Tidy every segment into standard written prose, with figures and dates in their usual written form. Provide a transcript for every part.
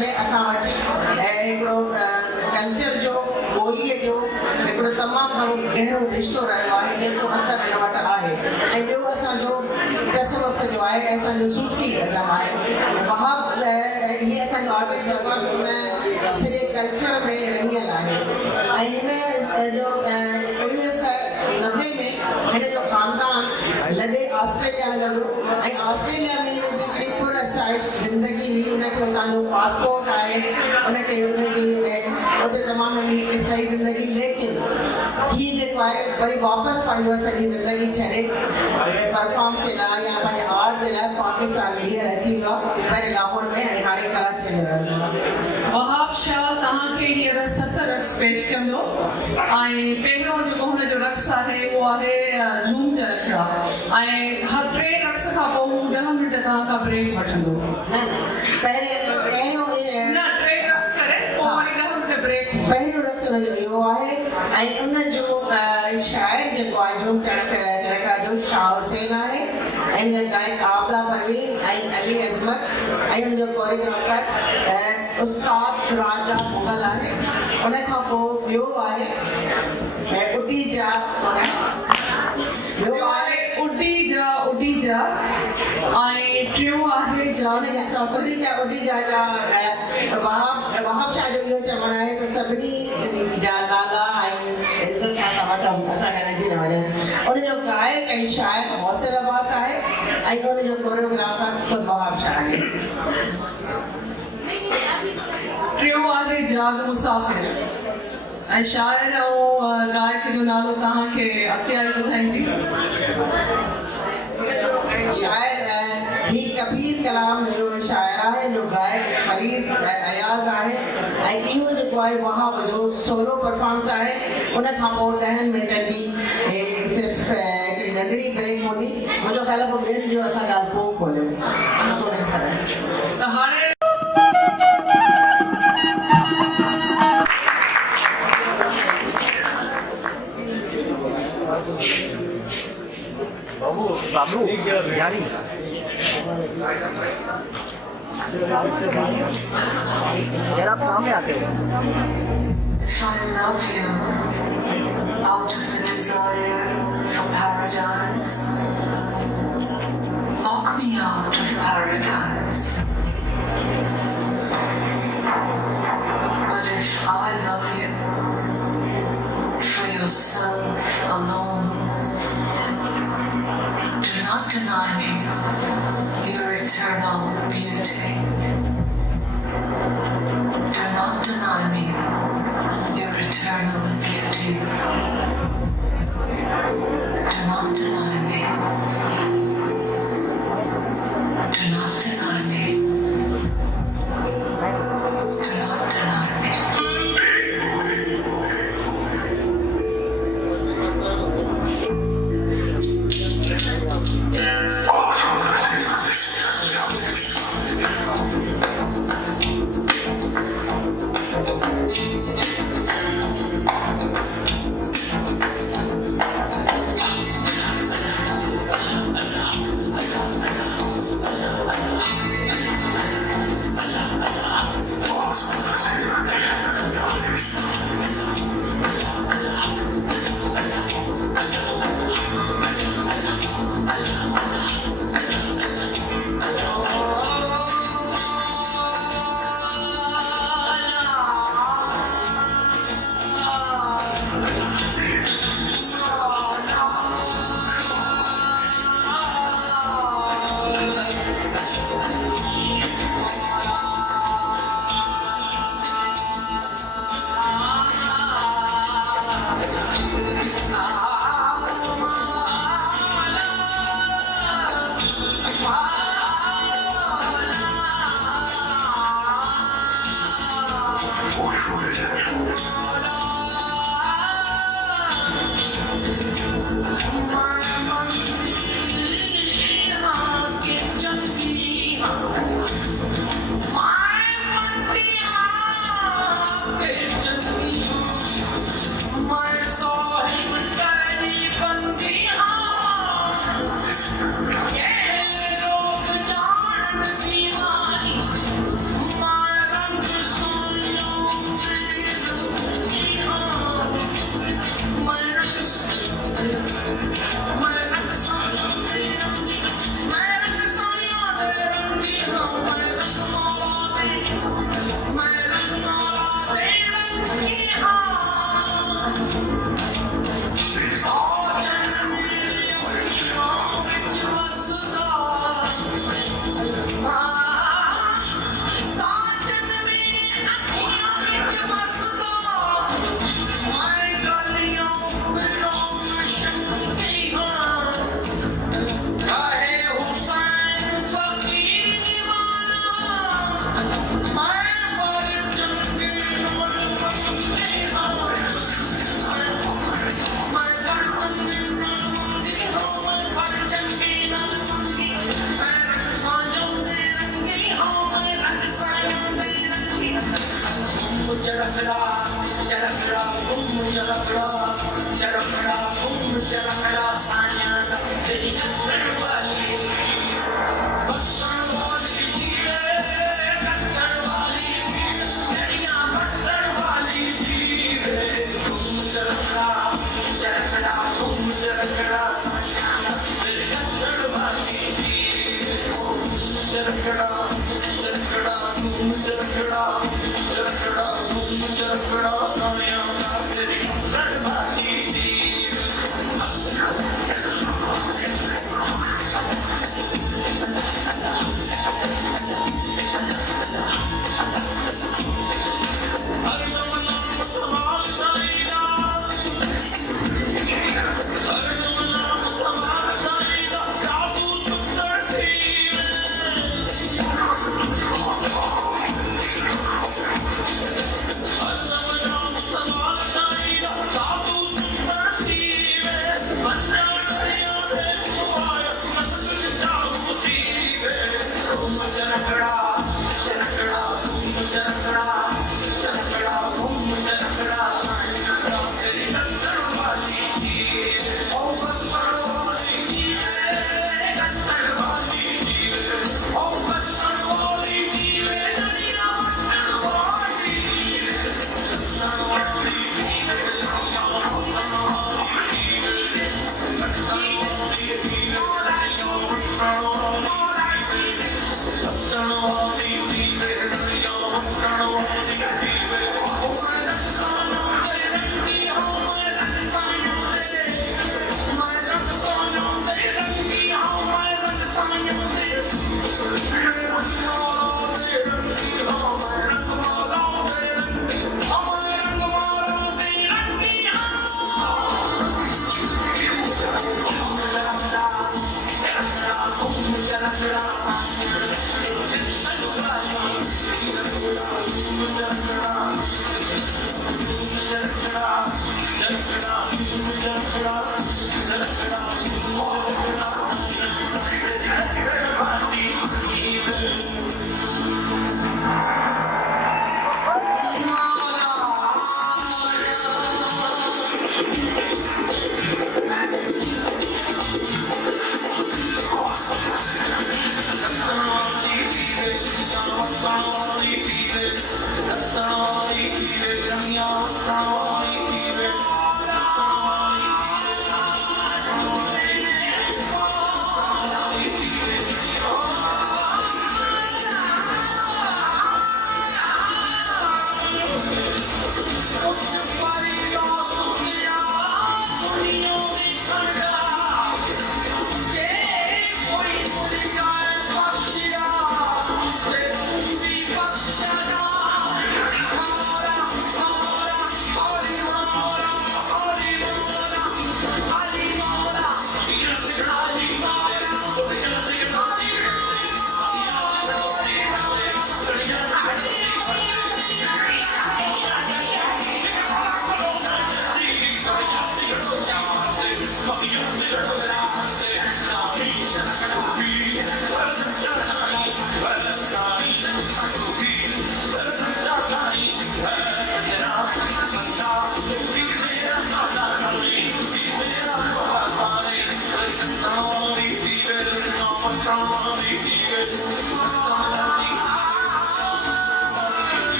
में असां वटि हिकिड़ो कल्चर जो ॿोलीअ जो हिकिड़ो तमामु घणो गहरो रिश्तो रहियो आहे जेको असर हिन वटि आहे ऐं ॿियो असांजो तसवुफ़ जो आहे ऐं असांजो सूफ़ी अज़म आहे वहाब हीअ असांजो आर्टिस्ट अब्बास हुन सॼे कल्चर में रंगियल आहे ऐं हिन जो 1990 में हिन जो ख़ानदान लॾे ऑस्ट्रेलिया हलियो ऐं ऑस्ट्रेलिया में हिन जी त्रिपुर साइड ज़िंदगी हुई उनखे हुतां जो पासपोर्ट आहे उनखे उनजी उते तमामु घणी सही ज़िंदगी लेकिन हीअ जेको आहे वरी वापसि पंहिंजो सॼी ज़िंदगी छॾे परफॉर्म्स जे लाइ या पंहिंजे आर्ट जे लाइ पाकिस्तान हींअर अची वियो आहे पहिरें लाहौर में ऐं हाणे कराची में रहंदो आहे। वहाब शाह तव्हांखे हींअर 7 रक़्स पेश कंदो ऐं पहिरियों जेको हुनजो रक़्स आहे उहो आहे झूम चरखड़ा ऐं हर 3 रक़्स खां पोइ हू 10 मिंट तव्हां खां ब्रेक वठंदो पहिरियों न 3 रक़्स करे पोइ वरी 10 मिंट ब्रेक पहिरियों रक़्स हुनजो इहो आहे ऐं उनजो शाइर जेको आहे झूम चरखड़ा जो शाह हुसैन आहे ऐं हिन गायक आबदा परवीन ऐं अली अज़मत ऐं हुनजो कोरियोग्राफर उस्ताद राजा मुगल आहे उन खां पोइ ॿियो आहे उडी जा उडी जा ऐं टियों आहे उडी जा वहाब शाह जो इहो चवणु आहे त सभिनी जा नाला ऐं इज़त सां वठूं असांखे नंढी न वञनि उनजो गायक ऐं शाइर मोहसिन अब्बास आहे ऐं उनजो कोरियोग्राफर ख़ुदि वहाब शाह आहे। टियों आहे जाग मुसाफ़िर ऐं शाइर ऐं गायक जो नालो तव्हांखे अख्तियारी ॿुधाईंदी। शाइर ही कबीर कलाम जो शाइर आहे जो गायक फरीद अयाज़ आहे ऐं इहो जेको आहे वहाब जो सोलो परफॉर्मेंस आहे उन खां पोइ 10 मिंटनि जी सिर्फ़ु हिकिड़ी नंढड़ी ब्रेक हूंदी मुंहिंजो ख़्याल आहे पोइ ॿियनि जो असां ॻाल्हि पोइ खोलियूं त हाणे बाबू यारी यार आप सामने आते हो। If I love you out of the desire for paradise, lock me out of paradise. But if I love you for yourself alone, do not deny me your eternal beauty. Do not deny me your eternal beauty. Do not deny me चरखड़ा चरखड़ा घुम चरखड़ा चरखड़ा घुम चरखड़ा साया तेरी कत्तर वाली बसन वाली जी कत्तर वाली तेरिया कत्तर वाली जी घुम चरखड़ा चरखड़ा घुम चरखड़ा साया तेरी कत्तर वाली जी चरखड़ा चरखड़ा घुम चरखड़ा चरखड़ा घुम चरखड़ा साया तेरी कत्तर वाली जी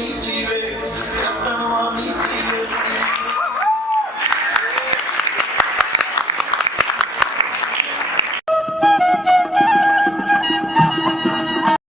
Thank you.